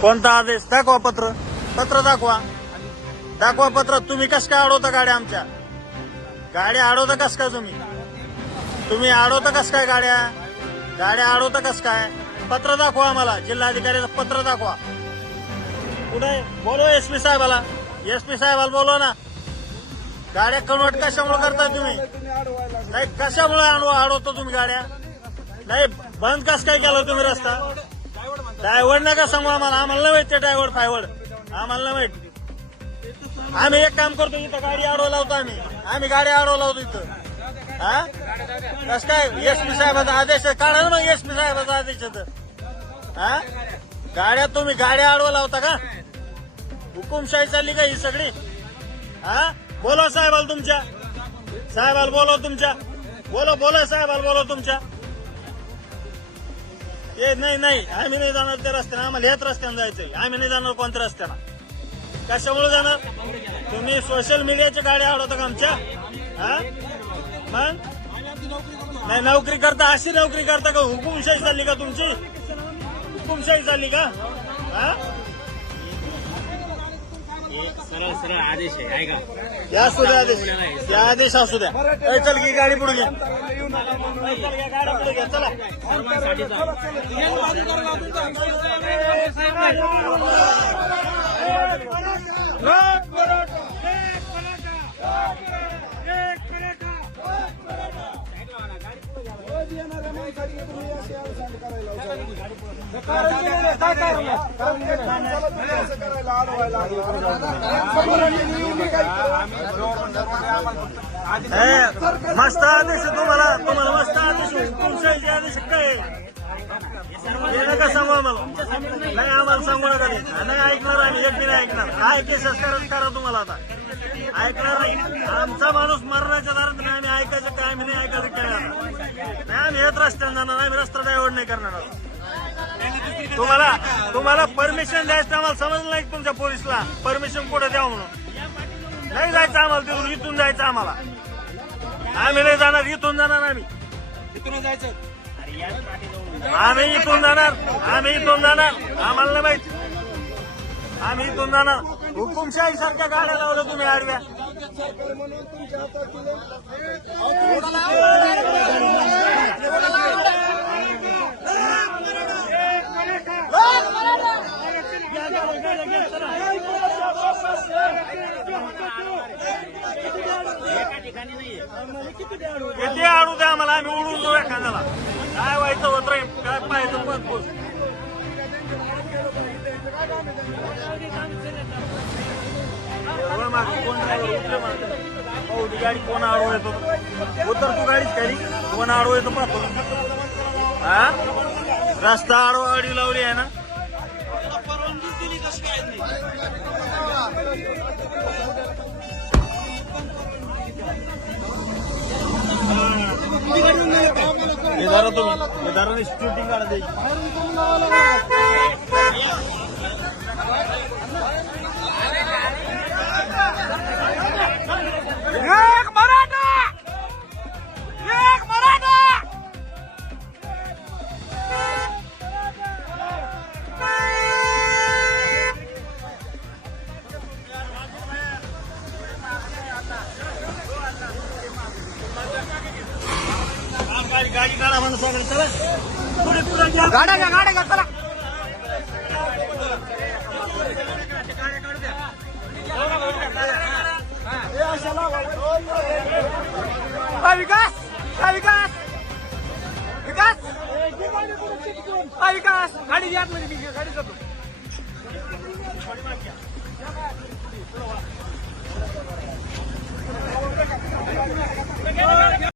कोणता आदेश? दाखवा पत्र. पत्र दाखवा. दाखवा पत्र. तुम्ही कस काय अडवता गाड्या आमच्या? गाड्या अडवता कस काय तुम्ही? तुम्ही अडवता कस काय गाड्या? गाड्या अडवता कस काय? पत्र दाखवा आम्हाला. जिल्हाधिकाऱ्याचं पत्र दाखवा. कुठे? बोलो एस पी साहेबाला. एस पी साहेबाला बोलो ना. गाड्या कन्वर्ट कशामुळे करताय तुम्ही? नाही कशामुळे अडव- अडवतो तुम्ही गाड्या? नाही बंद कस काय केलं तुम्ही रस्ता? ड्रायव्हर नका सांगू आम्हाला. आम्हाला नाही माहीत ते ड्रायव्हर फायवड आम्हाला नाही माहीत. आम्ही एक काम करतो इथं गाडी अडवला लावतो आम्ही. आम्ही गाडी अडवला लावतो इथं. हा? कस काय? एस पी साहेबाचा आदेश काढा ना मग एस पी साहेबाचा आदेश आहे तर. हा? गाड्या तुम्ही गाड्या अडवा लावता का? हुकुमशाही चालली का ही सगळी? हा? बोला साहेबाला तुमच्या. साहेबाला बोला तुमच्या. बोला बोला साहेबाला बोला तुमच्या. ए नाही नाही. आम्ही नाही जाणार त्या रस्त्याने. आम्हाला ह्याच रस्त्याने जायचंय. आम्ही नाही जाणार कोणत्या रस्त्यानं कशामुळे जाणार? तुम्ही सोशल मीडियाच्या गाड्या आवडता का आमच्या? हा? मग? नाही नोकरी करता अशी नोकरी करता का हुकुमशाही चालली का तुमची? हुकुमशाही चालली का? हा? सरळ सरळ आदेश आहे ऐका. या असू द्या आदेश. या आदेश असू द्या. ए, चल की गाडी पुढे घ्या ए, चल. घ्या, गाडी पुढे घ्या चला ए, मस्त आदेश आहे तुम्हाला तुम्हाला मस्त आदेश आहे. हुकुमशाहीचे आदेश काय हे नका सांगू आम्हाला. नाही आम्हाला सांगू नका ते. नाही ऐकणार आम्ही एक नाही ऐकणार. काय ते संस्कारच करा तुम्हाला आता. ऐकणार नाही. आमचा माणूस मरणाच्या दारात नाही आम्ही ऐकायचं काय आम्ही नाही ऐकायचं काय नाही आम्ही येत रस्त्यानं जाणार आम्ही रस्ता डायव्हर्ट नाही करणार तुम्हाला तुम्हाला परमिशन द्यायचं आम्हाला समजलं नाही तुमच्या पोलिसला. परमिशन कुठे द्यावं म्हणून? नाही जायचं आम्हाला तिथून इथून जायचं आम्हाला. आम्ही नाही जाणार इथून जाणार आम्ही. जायचं. आम्ही इथून जाणार. आम्ही इथून जाणार. आम्हाला नाही माहीत. आम्ही इथून जाणार. हुकुमशाही सारख्या गाड्या लावल्या तुम्ही आडव्या. एका ठिकाणी नाहीये किती आणू द्या आम्हाला? आम्ही उडून जाऊ एखाद्याला. काय व्हायचं होत राहील काय पाहायचं पण पोच होय मागे कोण driver उतरे मागे. पाहू ती गाडी कोण आडवं येतो उतर तू गाडीच खाली. कोण आडवं येतो पाहतो? हा? रस्ता आडवा आडी लावली आहे ना? जरा शूटिंग काढा द्यायची एक गाडी गाडी काढा म्हणून सांगेल चला. पुढे पुढे घ्या. गाड्या घ्या गाड्या घ्या चला. हा, विकास? हा, विकास? विकास? हा, विकास? गाडी घ्या म्हणजे मी गाडी जातो.